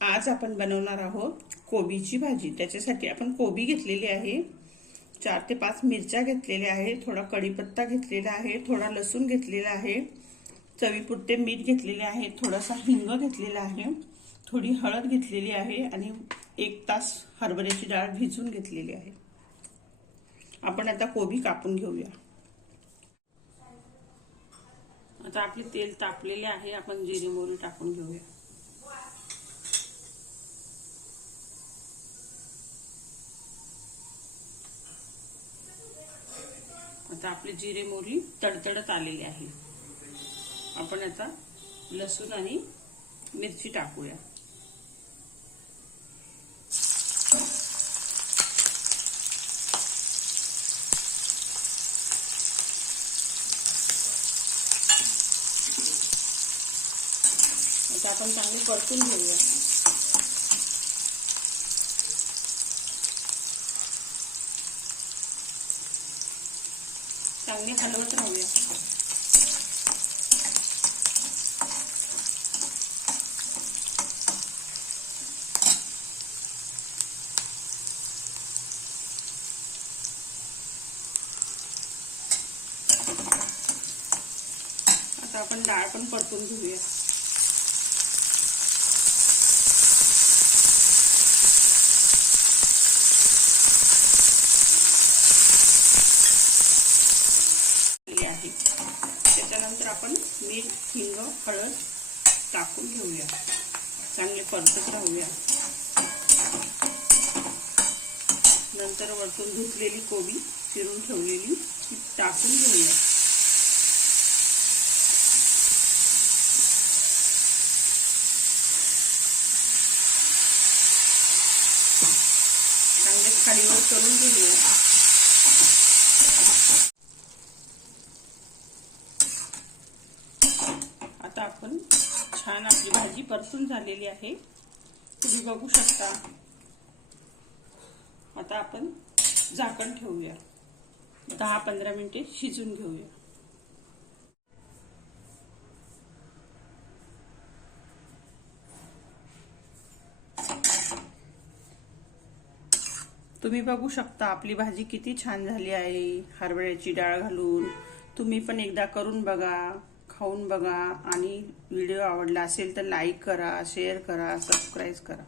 आज आपण बनवणार आहोत कोबीची भाजी. त्याच्यासाठी आपण कोबी घेतलेली आहे. चार ते पाच मिरच्या घेतलेल्या आहे थोडा कढीपत्ता घेतलेला आहे. थोडा लसूण घेतलेला आहे. चवीपुरते मीठ घेतलेले आहे. थोडासा हिंग घेतलेला आहे. थोडी हळद घेतलेली आहे आणि एक तास हरभऱ्याची डाळ भिजून घेतलेली आहे. आपण आता कोबी कापून घेऊया. आता आपले तेल तापलेले आहे. आपण जिरे मोहरी टाकून घेऊया. आता आपली जिरे मोहरी तडतडत आलेली आहे. आपण आता लसूण आणि मिरची टाकूया. आता आपण चांगली परतून घेऊया. चांगली हलवत राहूया आता आपण डाळ पण परतून घेऊया आहे त्याच्यानंतर आपण मीठ हिंग हळद टाकून घेऊया. चांगले परतत राहूया. नंतर वरतून धुतलेली कोबी चिरून ठेवलेली ती टाकून घेऊया. चांगले खालीवर करून घेऊया. आता आपण छान आपली भाजी परतून झालेली आहे. तुम्ही बघू शकता. आता आपण झाकण ठेवूया. दहा पंधरा मिनिटे शिजून घेऊया. तुम्ही बघू शकता आपली भाजी किती छान झाली आहे. हरभऱ्याची डाळ घालून. तुम्ही पण एकदा करून बघा. खाऊन बघा आणि व्हिडिओ आवडला असेल तर लाईक करा शेअर करा सबस्क्राईब करा.